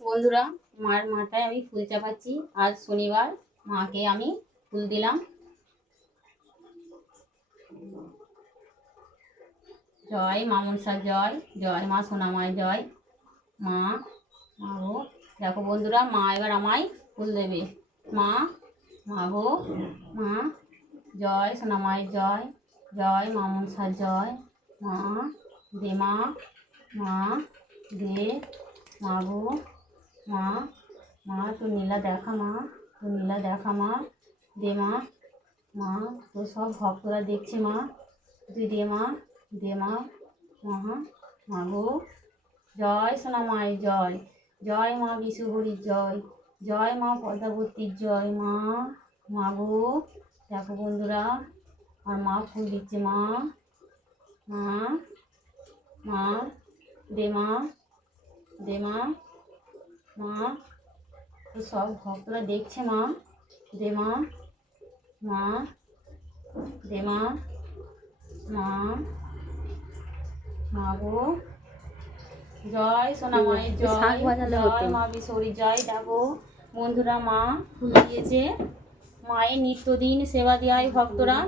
বন্ধুরা, মার মাথায় আমি ফুল চাপাচ্ছি। আজ শনিবার, মাকে আমি ফুল দিলাম। জয় মা মনসা জয়, জয় মা সোনামায় জয়। মা গো, দেখো বন্ধুরা, মা এবার আমায় ফুল দেবে। মা গো, মা জয় সোনামায় জয়, জয় মা মনসা জয়। মা দে, মা দে, মা গো, মা তোর নীলা দেখা, মা তোর নীলা দেখা, মা দে, মা তোর সব ভক্তরা দেখছে, মা তুই দে, মা দে, মা গো। জয় সোনা মায়ের জয়, জয় মা বিশুহরির জয়, জয় মা পদ্মাবতীর জয়। মা গো, দেখো বন্ধুরা, আর মা ফুল দিচ্ছে। মা দে, দে, মা তো সব ভক্তরা দেখছে, মা দে, মা দে, মা গো। জয় সোনা মায়ের জয়, জয় মা বিশৌরী জয়। দেখো বন্ধুরা, মা ফুল দিয়েছে। মায়ের নিত্যদিন সেবা দেয় ভক্তরা।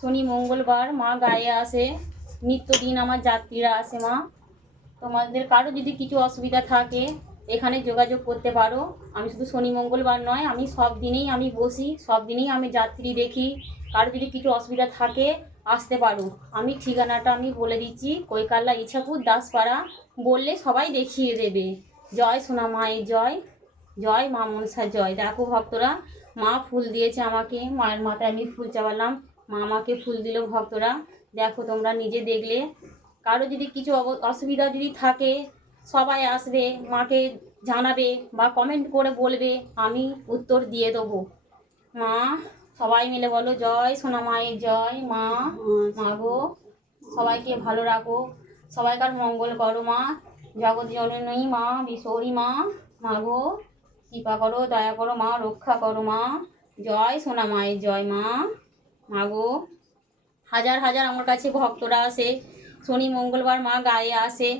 শনি মঙ্গলবার মা গায়ে আসে, নিত্যদিন আমার যাত্রীরা আসে। মা তোমাদের কারো যদি কিছু অসুবিধা থাকে এখানে যোগাযোগ করতে পারো। আমি শুধু শনি মঙ্গলবার নয়, আমি সব দিনেই আমি বসি, সব দিনেই আমি যাত্রী দেখি। কারো যদি কিছু অসুবিধা থাকে আসতে পারো। আমি ঠিকানাটা আমি বলে দিচ্ছি, কৈকাল্লা ইছাপুর দাসপাড়া, বললে সবাই দেখিয়ে দেবে। জয় সোনা মায়ের জয়, জয় মা মনসা জয়। দেখো ভক্তরা, মা ফুল দিয়েছে আমাকে, মায়ের মাথায় আমি ফুল চাপালাম, মা আমাকে ফুল দিল। ভক্তরা দেখো, তোমরা নিজে দেখলে। কারো যদি কিছু অসুবিধা যদি থাকে সবাই আসবে, মাকে জানাবে বা কমেন্ট করে বলবে, আমি উত্তর দিয়ে দেবো। মা সবাই মিলে বলো, জয় সোনা মায়ের জয়। মা গো, সবাইকে ভালো রাখো, সবাইকার মঙ্গল করো। মা জগৎ জননী, মা বিশৌরী, মা গো কৃপা করো, দয়া করো, মা রক্ষা করো। মা জয় সোনা মায়ের জয়। মা গো, হাজার হাজার আমার কাছে ভক্তরা আসে, শনি মঙ্গলবার মা গায়ে আসে।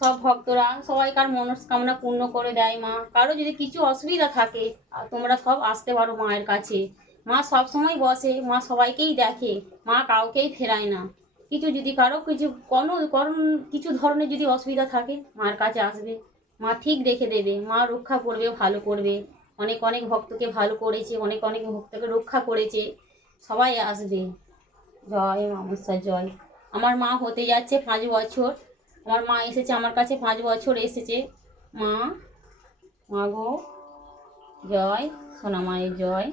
সব ভক্তরা সবাইকার মনস্কামনা পূর্ণ করে দেয়। মা কারো যদি কিছু অসুবিধা থাকে তোমরা সব আসতে পারো মায়ের কাছে। মা সব সময় বসে, মা সবাইকেই দেখে, মা কাউকেই ফেরায় না। কিছু যদি কারো কিছু ধরনের যদি অসুবিধা থাকে মার কাছে আসবে, মা ঠিক দেখে দেবে, মা রক্ষা করবে, ভালো করবে। অনেক অনেক ভক্তকে ভালো করেছে, অনেক অনেক ভক্তকে রক্ষা করেছে। সবাই আসবে। জয় মা মনসা জয়। আমার মা হতে যাচ্ছে 5 বছর। আমার মা এসেছে আমার কাছে, 5 বছর এসেছে। মা গো, জয় সোনা মায়ের জয়।